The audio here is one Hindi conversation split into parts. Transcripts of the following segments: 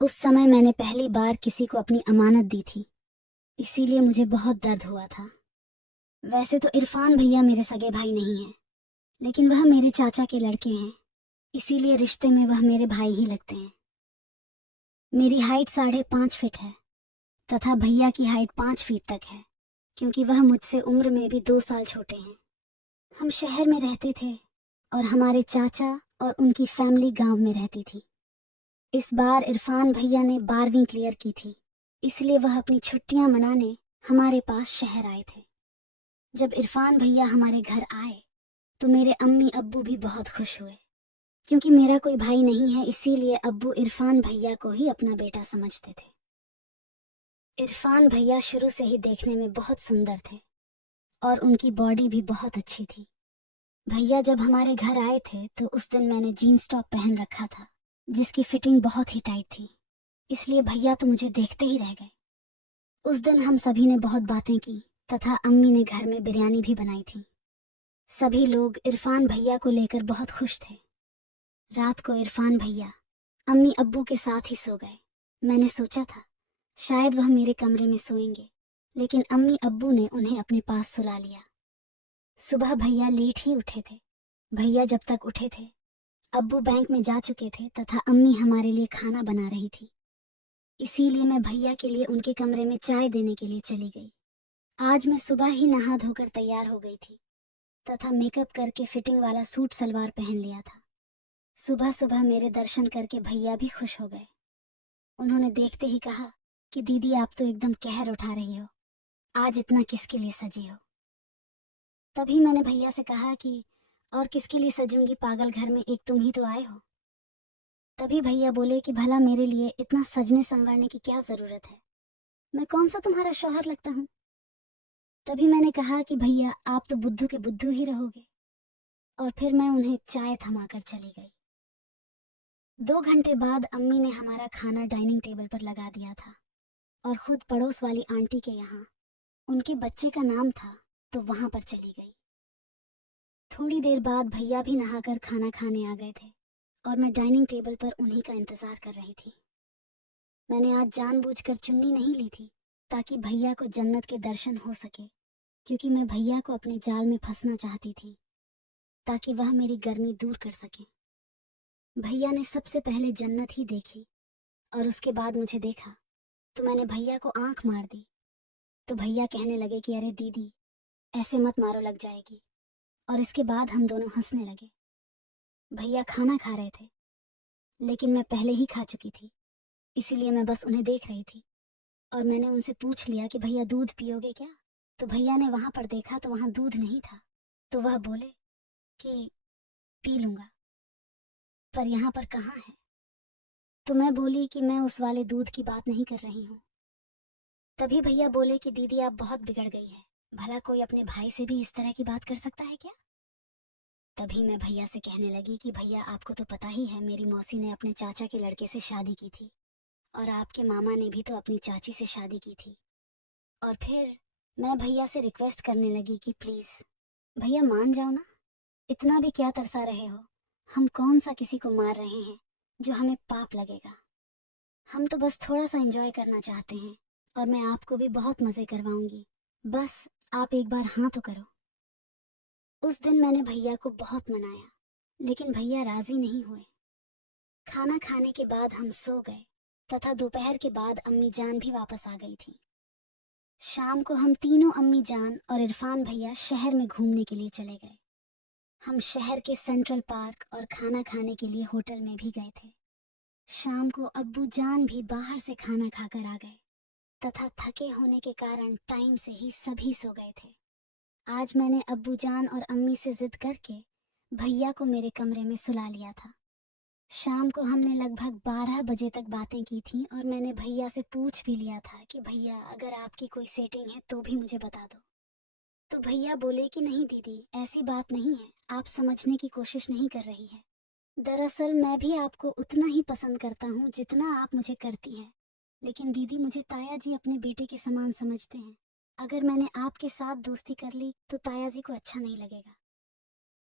उस समय मैंने पहली बार किसी को अपनी अमानत दी थी, इसीलिए मुझे बहुत दर्द हुआ था। वैसे तो इरफान भैया मेरे सगे भाई नहीं हैं, लेकिन वह मेरे चाचा के लड़के हैं, इसीलिए रिश्ते में वह मेरे भाई ही लगते हैं। मेरी हाइट 5.5 फीट है तथा भैया की हाइट 5 फीट तक है, क्योंकि वह मुझसे उम्र में भी 2 साल छोटे हैं। हम शहर में रहते थे और हमारे चाचा और उनकी फैमिली गांव में रहती थी। इस बार इरफान भैया ने 12वीं क्लियर की थी, इसलिए वह अपनी छुट्टियां मनाने हमारे पास शहर आए थे। जब इरफान भैया हमारे घर आए तो मेरे अम्मी अब्बू भी बहुत खुश हुए, क्योंकि मेरा कोई भाई नहीं है, इसीलिए अब्बू इरफान भैया को ही अपना बेटा समझते थे। इरफान भैया शुरू से ही देखने में बहुत सुंदर थे और उनकी बॉडी भी बहुत अच्छी थी। भैया जब हमारे घर आए थे तो उस दिन मैंने जीन्स टॉप पहन रखा था, जिसकी फिटिंग बहुत ही टाइट थी, इसलिए भैया तो मुझे देखते ही रह गए। उस दिन हम सभी ने बहुत बातें की तथा अम्मी ने घर में बिरयानी भी बनाई थी। सभी लोग इरफान भैया को लेकर बहुत खुश थे। रात को इरफान भैया अम्मी अब्बू के साथ ही सो गए। मैंने सोचा था शायद वह मेरे कमरे में सोएंगे, लेकिन अम्मी अब्बू ने उन्हें अपने पास सुला लिया। सुबह भैया लेट ही उठे थे। भैया जब तक उठे थे अब्बू बैंक में जा चुके थे तथा अम्मी हमारे लिए खाना बना रही थी, इसीलिए मैं भैया के लिए उनके कमरे में चाय देने के लिए चली गई। आज मैं सुबह ही नहा धोकर तैयार हो गई थी तथा मेकअप करके फिटिंग वाला सूट सलवार पहन लिया था। सुबह सुबह मेरे दर्शन करके भैया भी खुश हो गए। उन्होंने देखते ही कहा कि दीदी आप तो एकदम कहर उठा रही हो, आज इतना किसके लिए सजी हो। तभी मैंने भैया से कहा कि और किसके लिए सजूंगी पागल, घर में एक तुम ही तो आए हो। तभी भैया बोले कि भला मेरे लिए इतना सजने संवरने की क्या जरूरत है, मैं कौन सा तुम्हारा शौहर लगता हूँ। तभी मैंने कहा कि भैया आप तो बुद्धू के बुद्धू ही रहोगे, और फिर मैं उन्हें चाय थमाकर चली गई। 2 घंटे बाद अम्मी ने हमारा खाना डाइनिंग टेबल पर लगा दिया था और खुद पड़ोस वाली आंटी के यहाँ उनके बच्चे का नाम था तो वहां पर चली गई। थोड़ी देर बाद भैया भी नहाकर खाना खाने आ गए थे और मैं डाइनिंग टेबल पर उन्हीं का इंतजार कर रही थी। मैंने आज जानबूझकर चुन्नी नहीं ली थी ताकि भैया को जन्नत के दर्शन हो सके, क्योंकि मैं भैया को अपने जाल में फंसना चाहती थी ताकि वह मेरी गर्मी दूर कर सके। भैया ने सबसे पहले जन्नत ही देखी और उसके बाद मुझे देखा तो मैंने भैया को आंख मार दी। तो भैया कहने लगे कि अरे दीदी ऐसे मत मारो, लग जाएगी, और इसके बाद हम दोनों हंसने लगे। भैया खाना खा रहे थे, लेकिन मैं पहले ही खा चुकी थी, इसीलिए मैं बस उन्हें देख रही थी। और मैंने उनसे पूछ लिया कि भैया दूध पियोगे क्या। तो भैया ने वहां पर देखा तो वहां दूध नहीं था, तो वह बोले कि पी लूंगा, पर यहाँ पर कहाँ है। तो मैं बोली कि मैं उस वाले दूध की बात नहीं कर रही हूँ। तभी भैया बोले कि दीदी आप बहुत बिगड़ गई हैं, भला कोई अपने भाई से भी इस तरह की बात कर सकता है क्या। तभी मैं भैया से कहने लगी कि भैया आपको तो पता ही है मेरी मौसी ने अपने चाचा के लड़के से शादी की थी, और आपके मामा ने भी तो अपनी चाची से शादी की थी। और फिर मैं भैया से रिक्वेस्ट करने लगी कि प्लीज भैया मान जाओ ना, इतना भी क्या तरसा रहे हो, हम कौन सा किसी को मार रहे हैं जो हमें पाप लगेगा। हम तो बस थोड़ा सा एंजॉय करना चाहते हैं और मैं आपको भी बहुत मजे करवाऊंगी, बस आप एक बार हाँ तो करो। उस दिन मैंने भैया को बहुत मनाया, लेकिन भैया राजी नहीं हुए। खाना खाने के बाद हम सो गए तथा दोपहर के बाद अम्मी जान भी वापस आ गई थी। शाम को हम तीनों अम्मी जान और इरफान भैया शहर में घूमने के लिए चले गए। हम शहर के सेंट्रल पार्क और खाना खाने के लिए होटल में भी गए थे। शाम को अब्बू जान भी बाहर से खाना खाकर आ गए तथा थके होने के कारण टाइम से ही सभी सो गए थे। आज मैंने अब्बू जान और अम्मी से जिद करके भैया को मेरे कमरे में सुला लिया था। शाम को हमने लगभग 12 बजे तक बातें की थी और मैंने भैया से पूछ भी लिया था कि भैया अगर आपकी कोई सेटिंग है तो भी मुझे बता दो। तो भैया बोले कि नहीं दीदी ऐसी बात नहीं है, आप समझने की कोशिश नहीं कर रही है। दरअसल मैं भी आपको उतना ही पसंद करता हूँ जितना आप मुझे करती हैं, लेकिन दीदी मुझे ताया जी अपने बेटे के समान समझते हैं। अगर मैंने आपके साथ दोस्ती कर ली तो ताया जी को अच्छा नहीं लगेगा।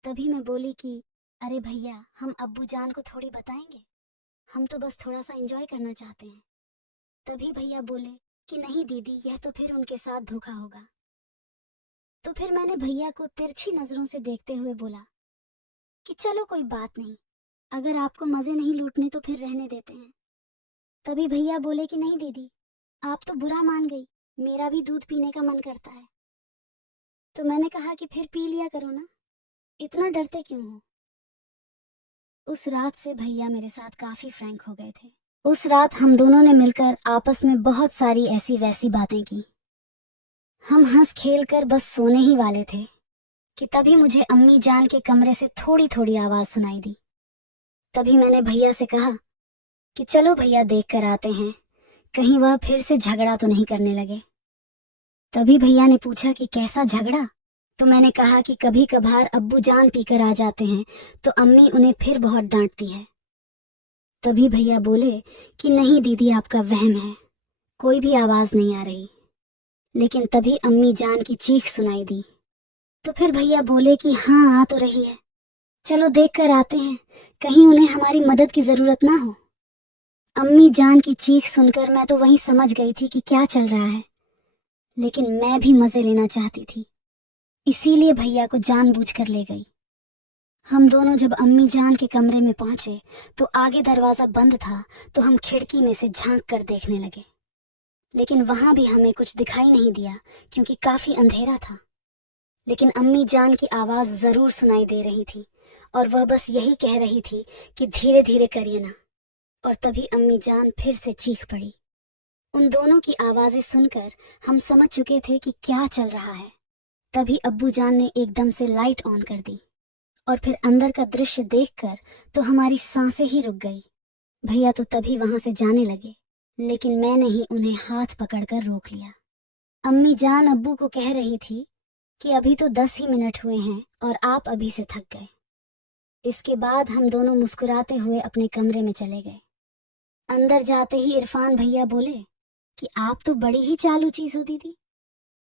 तभी मैं बोली कि अरे भैया हम अब्बू जान को थोड़ी बताएंगे, हम तो बस थोड़ा सा एंजॉय करना चाहते हैं। तभी भैया बोले कि नहीं दीदी, यह तो फिर उनके साथ धोखा होगा। तो फिर मैंने भैया को तिरछी नजरों से देखते हुए बोला कि चलो कोई बात नहीं, अगर आपको मजे नहीं लूटने तो फिर रहने देते हैं। तभी भैया बोले कि नहीं दीदी, आप तो बुरा मान गई, मेरा भी दूध पीने का मन करता है। तो मैंने कहा कि फिर पी लिया करो ना, इतना डरते क्यों हो। उस रात से भैया मेरे साथ काफी फ्रैंक हो गए थे। उस रात हम दोनों ने मिलकर आपस में बहुत सारी ऐसी वैसी बातें की। हम हंस खेल कर बस सोने ही वाले थे कि तभी मुझे अम्मी जान के कमरे से थोड़ी थोड़ी आवाज सुनाई दी। तभी मैंने भैया से कहा कि चलो भैया देख कर आते हैं, कहीं वह फिर से झगड़ा तो नहीं करने लगे। तभी भैया ने पूछा कि कैसा झगड़ा। तो मैंने कहा कि कभी कभार अब्बू जान पीकर आ जाते हैं तो अम्मी उन्हें फिर बहुत डांटती है। तभी भैया बोले कि नहीं दीदी, आपका वहम है, कोई भी आवाज नहीं आ रही। लेकिन तभी अम्मी जान की चीख सुनाई दी। तो फिर भैया बोले कि हाँ आ तो रही है, चलो देख कर आते हैं, कहीं उन्हें हमारी मदद की जरूरत ना हो। अम्मी जान की चीख सुनकर मैं तो वहीं समझ गई थी कि क्या चल रहा है, लेकिन मैं भी मजे लेना चाहती थी, इसीलिए भैया को जानबूझकर ले गई। हम दोनों जब अम्मी जान के कमरे में पहुंचे तो आगे दरवाजा बंद था, तो हम खिड़की में से झांक कर देखने लगे, लेकिन वहां भी हमें कुछ दिखाई नहीं दिया क्योंकि काफी अंधेरा था। लेकिन अम्मी जान की आवाज जरूर सुनाई दे रही थी और वह बस यही कह रही थी कि धीरे धीरे करिए ना। और तभी अम्मी जान फिर से चीख पड़ी। उन दोनों की आवाजें सुनकर हम समझ चुके थे कि क्या चल रहा है। तभी अब्बू जान ने एकदम से लाइट ऑन कर दी और फिर अंदर का दृश्य देखकर तो हमारी सांसें ही रुक गई। भैया तो तभी वहां से जाने लगे, लेकिन मैंने ही उन्हें हाथ पकड़कर रोक लिया। अम्मी जान अब्बू को कह रही थी कि अभी तो 10 ही मिनट हुए हैं और आप अभी से थक गए। इसके बाद हम दोनों मुस्कुराते हुए अपने कमरे में चले गए। अंदर जाते ही इरफान भैया बोले कि आप तो बड़ी ही चालू चीज हो दीदी।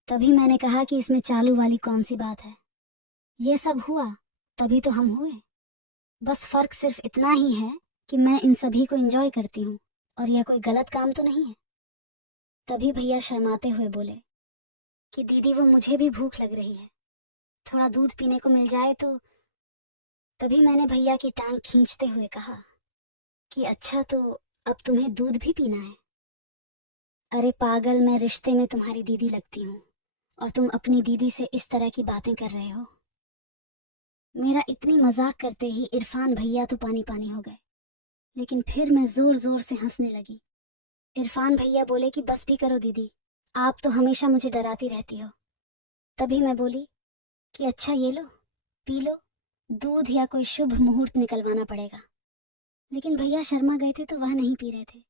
तभी मैंने कहा कि इसमें चालू वाली कौन सी बात है, ये सब हुआ तभी तो हम हुए। बस फर्क सिर्फ इतना ही है कि मैं इन सभी को एंजॉय करती हूँ और यह कोई गलत काम तो नहीं है। तभी भैया शर्माते हुए बोले कि दीदी वो मुझे भी भूख लग रही है, थोड़ा दूध पीने को मिल जाए तो। तभी मैंने भैया की टांग खींचते हुए कहा कि अच्छा तो अब तुम्हें दूध भी पीना है। अरे पागल, मैं रिश्ते में तुम्हारी दीदी लगती हूँ और तुम अपनी दीदी से इस तरह की बातें कर रहे हो। मेरा इतनी मजाक करते ही इरफान भैया तो पानी पानी हो गए, लेकिन फिर मैं जोर जोर से हंसने लगी। इरफान भैया बोले कि बस भी करो दीदी, आप तो हमेशा मुझे डराती रहती हो। तभी मैं बोली कि अच्छा ये लो, पी लो, दूध या कोई शुभ मुहूर्त निकलवाना पड़ेगा। लेकिन भैया शर्मा गए थे तो वह नहीं पी रहे थे।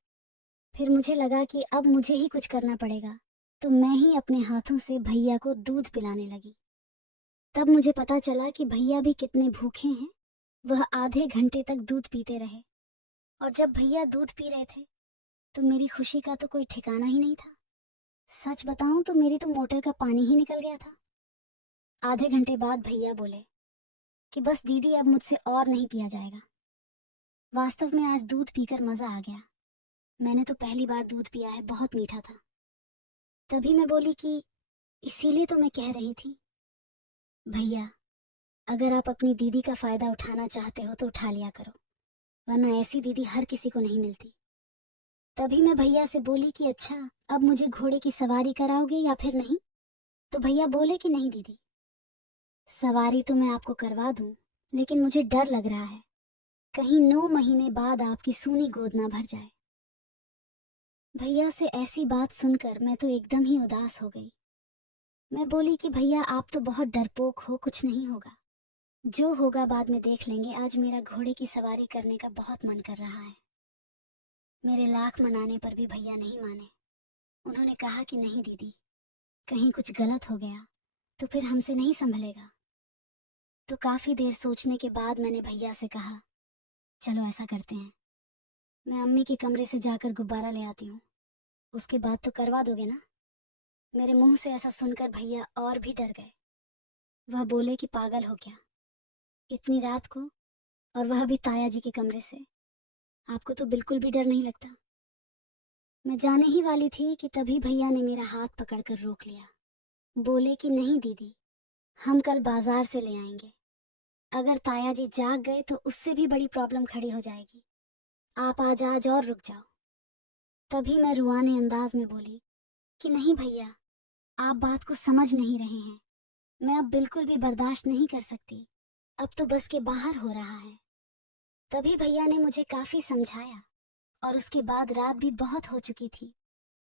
फिर मुझे लगा कि अब मुझे ही कुछ करना पड़ेगा, तो मैं ही अपने हाथों से भैया को दूध पिलाने लगी। तब मुझे पता चला कि भैया भी कितने भूखे हैं। वह आधे घंटे तक दूध पीते रहे और जब भैया दूध पी रहे थे तो मेरी खुशी का तो कोई ठिकाना ही नहीं था। सच बताऊं तो मेरी तो मोटर का पानी ही निकल गया था। आधे घंटे बाद भैया बोले कि बस दीदी, अब मुझसे और नहीं पिया जाएगा। वास्तव में आज दूध पीकर मजा आ गया। मैंने तो पहली बार दूध पिया है, बहुत मीठा था। तभी मैं बोली कि इसीलिए तो मैं कह रही थी भैया, अगर आप अपनी दीदी का फायदा उठाना चाहते हो तो उठा लिया करो, वरना ऐसी दीदी हर किसी को नहीं मिलती। तभी मैं भैया से बोली कि अच्छा, अब मुझे घोड़े की सवारी कराओगे या फिर नहीं। तो भैया बोले कि नहीं दीदी, सवारी तो मैं आपको करवा दूं, लेकिन मुझे डर लग रहा है कहीं 9 महीने बाद आपकी सूनी गोद ना भर जाए। भैया से ऐसी बात सुनकर मैं तो एकदम ही उदास हो गई। मैं बोली कि भैया आप तो बहुत डरपोक हो, कुछ नहीं होगा, जो होगा बाद में देख लेंगे। आज मेरा घोड़े की सवारी करने का बहुत मन कर रहा है। मेरे लाख मनाने पर भी भैया नहीं माने। उन्होंने कहा कि नहीं दीदी, कहीं कुछ गलत हो गया तो फिर हमसे नहीं संभलेगा। तो काफी देर सोचने के बाद मैंने भैया से कहा चलो ऐसा करते हैं, मैं अम्मी के कमरे से जाकर गुब्बारा ले आती हूँ, उसके बाद तो करवा दोगे ना। मेरे मुंह से ऐसा सुनकर भैया और भी डर गए। वह बोले कि पागल हो क्या, इतनी रात को, और वह भी ताया जी के कमरे से। आपको तो बिल्कुल भी डर नहीं लगता? मैं जाने ही वाली थी कि तभी भैया ने मेरा हाथ पकड़कर रोक लिया। बोले कि नहीं दीदी, हम कल बाजार से ले आएंगे। अगर ताया जी जाग गए तो उससे भी बड़ी प्रॉब्लम खड़ी हो जाएगी। आप आज और रुक जाओ। तभी मैं रुआने अंदाज में बोली कि नहीं भैया, आप बात को समझ नहीं रहे हैं। मैं अब बिल्कुल भी बर्दाश्त नहीं कर सकती। अब तो बस के बाहर हो रहा है। तभी भैया ने मुझे काफी समझाया और उसके बाद रात भी बहुत हो चुकी थी,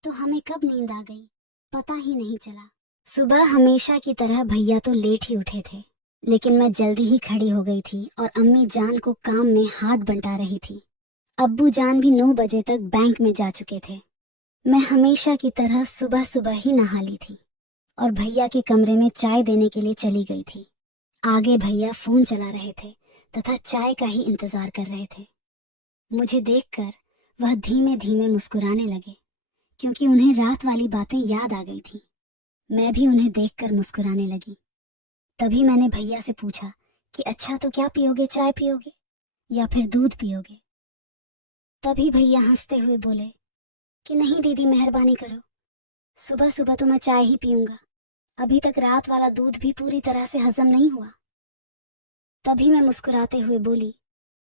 तो हमें कब नींद आ गई पता ही नहीं चला। सुबह हमेशा की तरह भैया तो लेट ही उठे थे, लेकिन मैं जल्दी ही खड़ी हो गई थी और अम्मी जान को काम में हाथ बंटा रही थी। अब्बू जान भी 9 बजे तक बैंक में जा चुके थे। मैं हमेशा की तरह सुबह सुबह ही नहा ली थी और भैया के कमरे में चाय देने के लिए चली गई थी। आगे भैया फोन चला रहे थे तथा चाय का ही इंतजार कर रहे थे। मुझे देखकर वह धीमे धीमे मुस्कुराने लगे, क्योंकि उन्हें रात वाली बातें याद आ गई थी। मैं भी उन्हें देखकर मुस्कुराने लगी। तभी मैंने भैया से पूछा कि अच्छा तो क्या पियोगे, चाय पियोगे या फिर दूध पियोगे? तभी भैया हंसते हुए बोले कि नहीं दीदी, मेहरबानी करो, सुबह सुबह तो मैं चाय ही पीऊंगा। अभी तक रात वाला दूध भी पूरी तरह से हजम नहीं हुआ। तभी मैं मुस्कुराते हुए बोली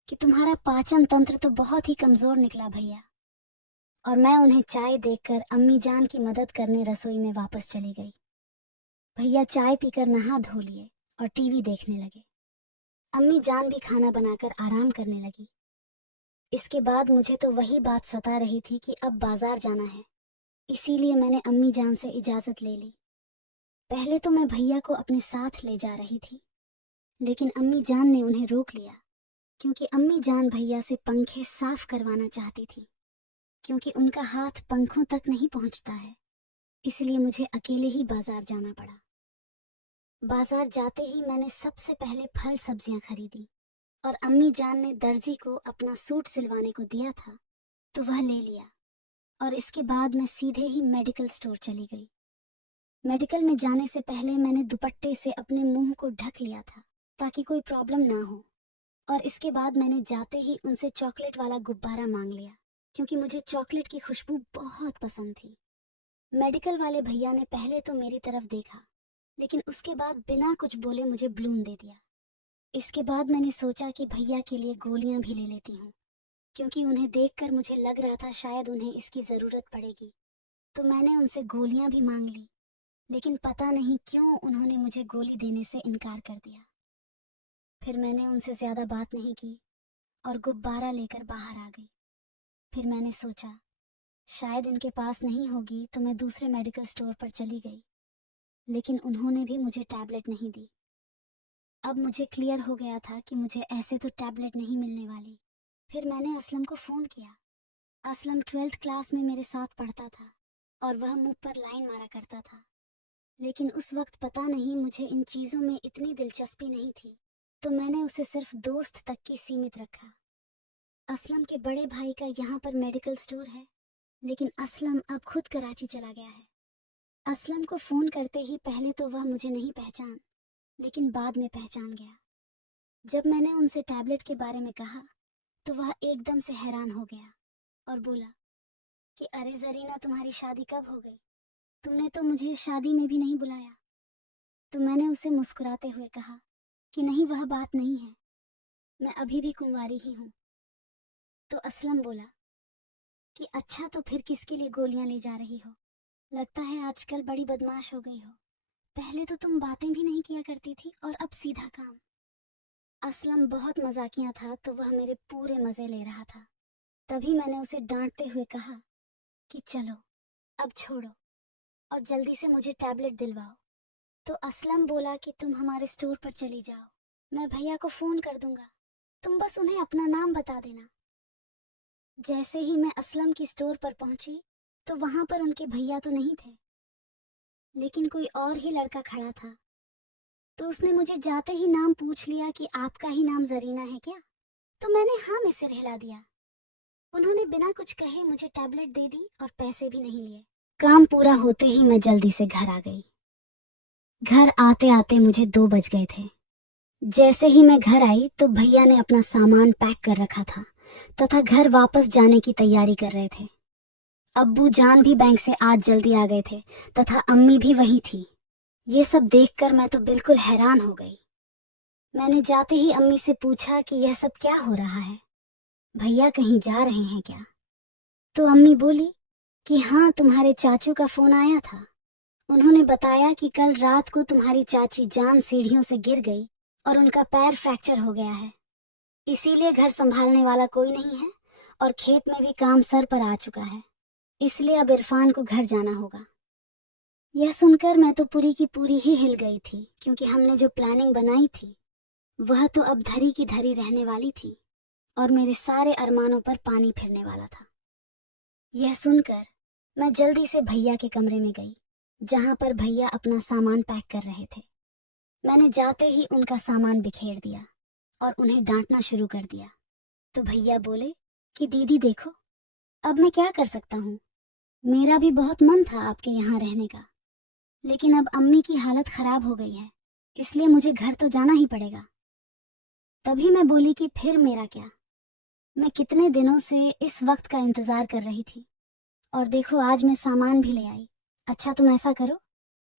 कि तुम्हारा पाचन तंत्र तो बहुत ही कमजोर निकला भैया। और मैं उन्हें चाय देकर अम्मी जान की मदद करने रसोई में वापस चली गई। भैया चाय पीकर नहा धो लिए और टीवी देखने लगे। अम्मी जान भी खाना बनाकर आराम करने लगी। इसके बाद मुझे तो वही बात सता रही थी कि अब बाजार जाना है, इसीलिए मैंने अम्मी जान से इजाजत ले ली। पहले तो मैं भैया को अपने साथ ले जा रही थी, लेकिन अम्मी जान ने उन्हें रोक लिया, क्योंकि अम्मी जान भैया से पंखे साफ करवाना चाहती थी, क्योंकि उनका हाथ पंखों तक नहीं पहुंचता है। इसलिए मुझे अकेले ही बाजार जाना पड़ा। बाजार जाते ही मैंने सबसे पहले फल सब्जियां खरीदी और अम्मी जान ने दर्जी को अपना सूट सिलवाने को दिया था, तो वह ले लिया। और इसके बाद मैं सीधे ही मेडिकल स्टोर चली गई। मेडिकल में जाने से पहले मैंने दुपट्टे से अपने मुंह को ढक लिया था, ताकि कोई प्रॉब्लम ना हो। और इसके बाद मैंने जाते ही उनसे चॉकलेट वाला गुब्बारा मांग लिया, क्योंकि मुझे चॉकलेट की खुशबू बहुत पसंद थी। मेडिकल वाले भैया ने पहले तो मेरी तरफ देखा, लेकिन उसके बाद बिना कुछ बोले मुझे बलून दे दिया। इसके बाद मैंने सोचा कि भैया के लिए गोलियां भी ले लेती हूँ, क्योंकि उन्हें देखकर मुझे लग रहा था शायद उन्हें इसकी जरूरत पड़ेगी। तो मैंने उनसे गोलियां भी मांग ली, लेकिन पता नहीं क्यों उन्होंने मुझे गोली देने से इनकार कर दिया। फिर मैंने उनसे ज्यादा बात नहीं की और गुब्बारा लेकर बाहर आ गई। फिर मैंने सोचा शायद इनके पास नहीं होगी, तो मैं दूसरे मेडिकल स्टोर पर चली गई, लेकिन उन्होंने भी मुझे टैबलेट नहीं दी। अब मुझे क्लियर हो गया था कि मुझे ऐसे तो टैबलेट नहीं मिलने वाली। फिर मैंने असलम को फ़ोन किया। असलम 12th क्लास में मेरे साथ पढ़ता था और वह मुंह पर लाइन मारा करता था, लेकिन उस वक्त पता नहीं मुझे इन चीज़ों में इतनी दिलचस्पी नहीं थी, तो मैंने उसे सिर्फ दोस्त तक की सीमित रखा। असलम के बड़े भाई का यहाँ पर मेडिकल स्टोर है, लेकिन असलम अब खुद कराची चला गया है। असलम को फ़ोन करते ही पहले तो वह मुझे नहीं पहचान, लेकिन बाद में पहचान गया। जब मैंने उनसे टैबलेट के बारे में कहा तो वह एकदम से हैरान हो गया और बोला कि अरे जरीना, तुम्हारी शादी कब हो गई? तुमने तो मुझे शादी में भी नहीं बुलाया। तो मैंने उसे मुस्कुराते हुए कहा कि नहीं, वह बात नहीं है, मैं अभी भी कुंवारी ही हूँ। तो असलम बोला कि अच्छा, तो फिर किसके लिए गोलियां ले जा रही हो? लगता है आजकल बड़ी बदमाश हो गई हो। पहले तो तुम बातें भी नहीं किया करती थी और अब सीधा काम। असलम बहुत मजाकिया था, तो वह मेरे पूरे मजे ले रहा था। तभी मैंने उसे डांटते हुए कहा कि चलो अब छोड़ो और जल्दी से मुझे टैबलेट दिलवाओ। तो असलम बोला कि तुम हमारे स्टोर पर चली जाओ, मैं भैया को फोन कर दूंगा, तुम बस उन्हें अपना नाम बता देना। जैसे ही मैं असलम की स्टोर पर पहुंची तो वहां पर उनके भैया तो नहीं थे, लेकिन कोई और ही लड़का खड़ा था। तो उसने मुझे जाते ही नाम पूछ लिया कि आपका ही नाम जरीना है क्या? तो मैंने हाँ में सिर हिला दिया। उन्होंने बिना कुछ कहे मुझे टैबलेट दे दी और पैसे भी नहीं लिए। काम पूरा होते ही मैं जल्दी से घर आ गई। घर आते आते मुझे 2 बज गए थे। जैसे ही मैं घर आई तो भैया ने अपना सामान पैक कर रखा था तथा घर वापस जाने की तैयारी कर रहे थे। अब्बू जान भी बैंक से आज जल्दी आ गए थे तथा अम्मी भी वहीं थी। ये सब देखकर मैं तो बिल्कुल हैरान हो गई। मैंने जाते ही अम्मी से पूछा कि यह सब क्या हो रहा है, भैया कहीं जा रहे हैं क्या? तो अम्मी बोली कि हाँ, तुम्हारे चाचू का फोन आया था। उन्होंने बताया कि कल रात को तुम्हारी चाची जान सीढ़ियों से गिर गई और उनका पैर फ्रैक्चर हो गया है, इसीलिए घर संभालने वाला कोई नहीं है और खेत में भी काम सर पर आ चुका है, इसलिए अब इरफान को घर जाना होगा। यह सुनकर मैं तो पूरी की पूरी ही हिल गई थी, क्योंकि हमने जो प्लानिंग बनाई थी वह तो अब धरी की धरी रहने वाली थी और मेरे सारे अरमानों पर पानी फिरने वाला था। यह सुनकर मैं जल्दी से भैया के कमरे में गई, जहां पर भैया अपना सामान पैक कर रहे थे। मैंने जाते ही उनका सामान बिखेर दिया और उन्हें डांटना शुरू कर दिया। तो भैया बोले कि दीदी देखो, अब मैं क्या कर सकता हूँ, मेरा भी बहुत मन था आपके यहाँ रहने का, लेकिन अब अम्मी की हालत खराब हो गई है, इसलिए मुझे घर तो जाना ही पड़ेगा। तभी मैं बोली कि फिर मेरा क्या, मैं कितने दिनों से इस वक्त का इंतजार कर रही थी और देखो आज मैं सामान भी ले आई। अच्छा तुम ऐसा करो,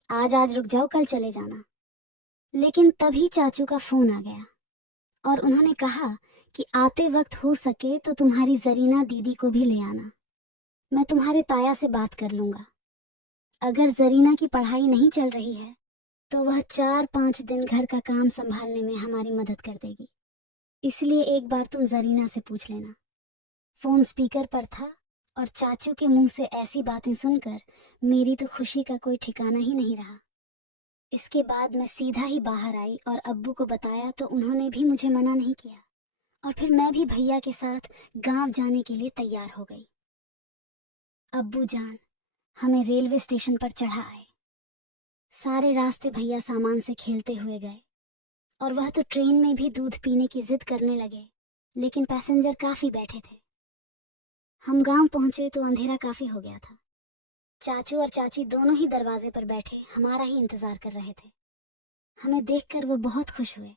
आज रुक जाओ, कल चले जाना। लेकिन तभी चाचू का फोन आ गया और उन्होंने कहा कि आते वक्त हो सके तो तुम्हारी जरीना दीदी को भी ले आना, मैं तुम्हारे ताया से बात कर लूंगा। अगर जरीना की पढ़ाई नहीं चल रही है तो वह 4-5 दिन घर का काम संभालने में हमारी मदद कर देगी, इसलिए एक बार तुम जरीना से पूछ लेना। फोन स्पीकर पर था और चाचू के मुंह से ऐसी बातें सुनकर मेरी तो खुशी का कोई ठिकाना ही नहीं रहा। इसके बाद मैं सीधा ही बाहर आई और अब्बू को बताया तो उन्होंने भी मुझे मना नहीं किया और फिर मैं भी भैया के साथ गांव जाने के लिए तैयार हो गई। अब्बू जान हमें रेलवे स्टेशन पर चढ़ा आए। सारे रास्ते भैया सामान से खेलते हुए गए और वह तो ट्रेन में भी दूध पीने की जिद करने लगे, लेकिन पैसेंजर काफी बैठे थे। हम गांव पहुंचे तो अंधेरा काफी हो गया था। चाचू और चाची दोनों ही दरवाजे पर बैठे हमारा ही इंतजार कर रहे थे। हमें देखकर वो बहुत खुश हुए।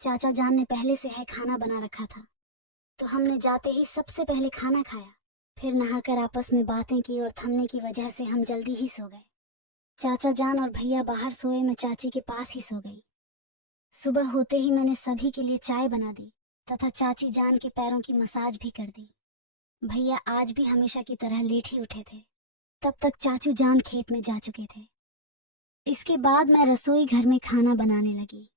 चाचा जान ने पहले से है खाना बना रखा था, तो हमने जाते ही सबसे पहले खाना खाया, फिर नहाकर आपस में बातें की और थमने की वजह से हम जल्दी ही सो गए। चाचा जान और भैया बाहर सोए, मैं चाची के पास ही सो गई। सुबह होते ही मैंने सभी के लिए चाय बना दी तथा चाची जान के पैरों की मसाज भी कर दी। भैया आज भी हमेशा की तरह लेट ही उठे थे। तब तक चाचू जान खेत में जा चुके थे। इसके बाद मैं रसोई घर में खाना बनाने लगी।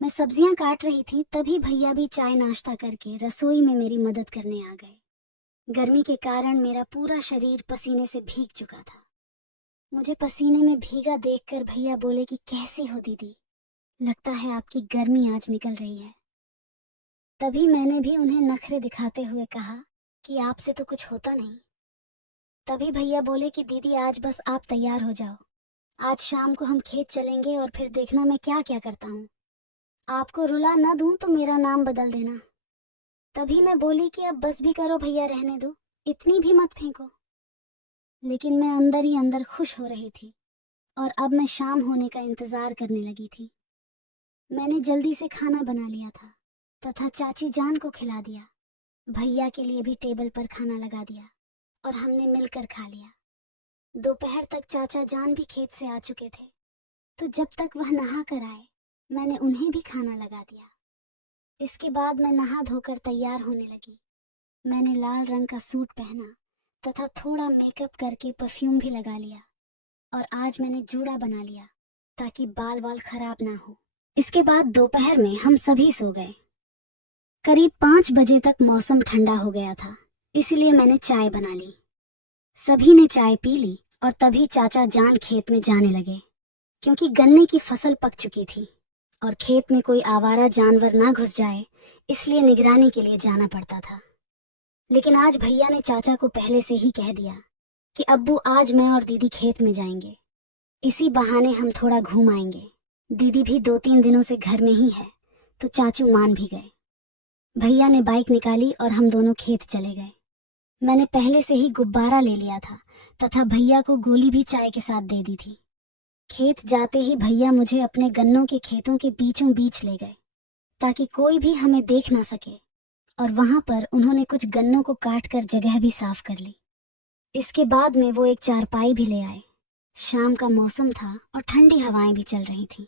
मैं सब्जियां काट रही थी, तभी भैया भी चाय नाश्ता करके रसोई में मेरी मदद करने आ गए। गर्मी के कारण मेरा पूरा शरीर पसीने से भीग चुका था। मुझे पसीने में भीगा देखकर भैया बोले कि कैसी हो दीदी, लगता है आपकी गर्मी आज निकल रही है। तभी मैंने भी उन्हें नखरे दिखाते हुए कहा कि आपसे तो कुछ होता नहीं। तभी भैया बोले कि दीदी आज बस आप तैयार हो जाओ, आज शाम को हम खेत चलेंगे और फिर देखना मैं क्या क्या करता हूँ। आपको रुला न दूं तो मेरा नाम बदल देना। तभी मैं बोली कि अब बस भी करो भैया, रहने दो, इतनी भी मत फेंको। लेकिन मैं अंदर ही अंदर खुश हो रही थी और अब मैं शाम होने का इंतजार करने लगी थी। मैंने जल्दी से खाना बना लिया था तथा चाची जान को खिला दिया। भैया के लिए भी टेबल पर खाना लगा दिया और हमने मिलकर खा लिया। दोपहर तक चाचा जान भी खेत से आ चुके थे, तो जब तक वह नहा कर आए मैंने उन्हें भी खाना लगा दिया। इसके बाद मैं नहा धोकर तैयार होने लगी। मैंने लाल रंग का सूट पहना तथा थोड़ा मेकअप करके परफ्यूम भी लगा लिया और आज मैंने जूड़ा बना लिया ताकि बाल वाल खराब ना हो। इसके बाद दोपहर में हम सभी सो गए। करीब 5 बजे तक मौसम ठंडा हो गया था, इसलिए मैंने चाय बना ली। सभी ने चाय पी ली और तभी चाचा जान खेत में जाने लगे, क्योंकि गन्ने की फसल पक चुकी थी और खेत में कोई आवारा जानवर ना घुस जाए, इसलिए निगरानी के लिए जाना पड़ता था। लेकिन आज भैया ने चाचा को पहले से ही कह दिया कि अब्बू आज मैं और दीदी खेत में जाएंगे, इसी बहाने हम थोड़ा घूम आएंगे। दीदी भी 2-3 दिनों से घर में ही है, तो चाचू मान भी गए। भैया ने बाइक निकाली और हम दोनों खेत चले गए। मैंने पहले से ही गुब्बारा ले लिया था तथा भैया को गोली भी चाय के साथ दे दी थी। खेत जाते ही भैया मुझे अपने गन्नों के खेतों के बीचों बीच ले गए ताकि कोई भी हमें देख ना सके और वहां पर उन्होंने कुछ गन्नों को काट कर जगह भी साफ कर ली। इसके बाद में वो एक चारपाई भी ले आए। शाम का मौसम था और ठंडी हवाएं भी चल रही थीं।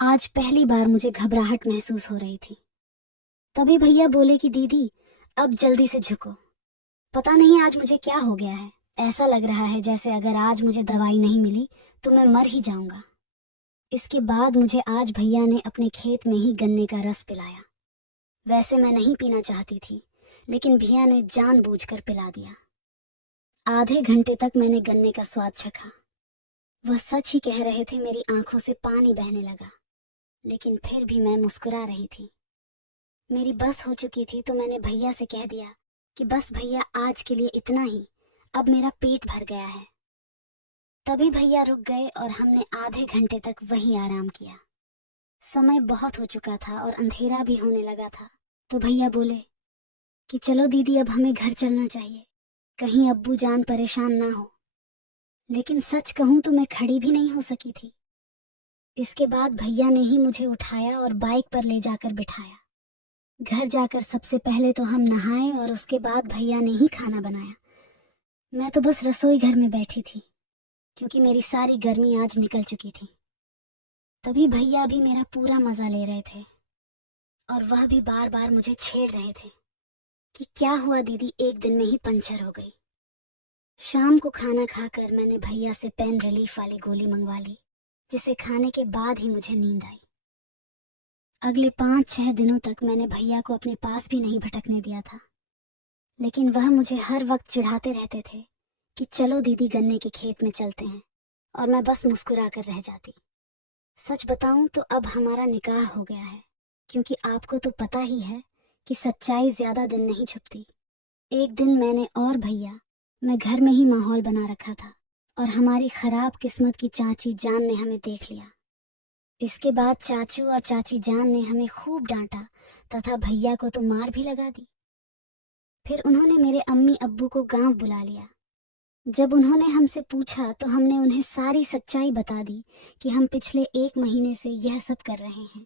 आज पहली बार मुझे घबराहट महसूस हो रही थी। तभी भैया बोले कि दीदी, अब जल्दी से झुको। पता नहीं आज मुझे क्या हो गया है, ऐसा लग रहा है जैसे अगर आज मुझे दवाई नहीं मिली तो मैं मर ही जाऊंगा। इसके बाद मुझे आज भैया ने अपने खेत में ही गन्ने का रस पिलाया। वैसे मैं नहीं पीना चाहती थी, लेकिन भैया ने जानबूझकर पिला दिया। आधे घंटे तक मैंने गन्ने का स्वाद चखा। वह सच ही कह रहे थे, मेरी आंखों से पानी बहने लगा, लेकिन फिर भी मैं मुस्कुरा रही थी। मेरी बस हो चुकी थी तो मैंने भैया से कह दिया कि बस भैया, आज के लिए इतना ही, अब मेरा पेट भर गया है। तभी भैया रुक गए और हमने आधे घंटे तक वहीं आराम किया। समय बहुत हो चुका था और अंधेरा भी होने लगा था, तो भैया बोले कि चलो दीदी, अब हमें घर चलना चाहिए, कहीं अब्बू जान परेशान ना हो। लेकिन सच कहूं तो मैं खड़ी भी नहीं हो सकी थी। इसके बाद भैया ने ही मुझे उठाया और बाइक पर ले जाकर बिठाया। घर जाकर सबसे पहले तो हम नहाए और उसके बाद भैया ने ही खाना बनाया। मैं तो बस रसोई घर में बैठी थी, क्योंकि मेरी सारी गर्मी आज निकल चुकी थी। तभी भैया भी मेरा पूरा मजा ले रहे थे और वह भी बार बार मुझे छेड़ रहे थे कि क्या हुआ दीदी, एक दिन में ही पंचर हो गई। शाम को खाना खाकर मैंने भैया से पेन रिलीफ वाली गोली मंगवा ली, जिसे खाने के बाद ही मुझे नींद आई। अगले 5-6 दिनों तक मैंने भैया को अपने पास भी नहीं भटकने दिया था, लेकिन वह मुझे हर वक्त चिढ़ाते रहते थे कि चलो दीदी, गन्ने के खेत में चलते हैं, और मैं बस मुस्कुरा कर रह जाती। सच बताऊं तो अब हमारा निकाह हो गया है, क्योंकि आपको तो पता ही है कि सच्चाई ज्यादा दिन नहीं छुपती। एक दिन मैंने और भैया, मैं घर में ही माहौल बना रखा था और हमारी खराब किस्मत की चाची जान ने हमें देख लिया। इसके बाद चाचू और चाची जान ने हमें खूब डांटा तथा भैया को तो मार भी लगा दी। फिर उन्होंने मेरे अम्मी अब्बू को गांव बुला लिया। जब उन्होंने हमसे पूछा तो हमने उन्हें सारी सच्चाई बता दी कि हम पिछले 1 महीने से यह सब कर रहे हैं।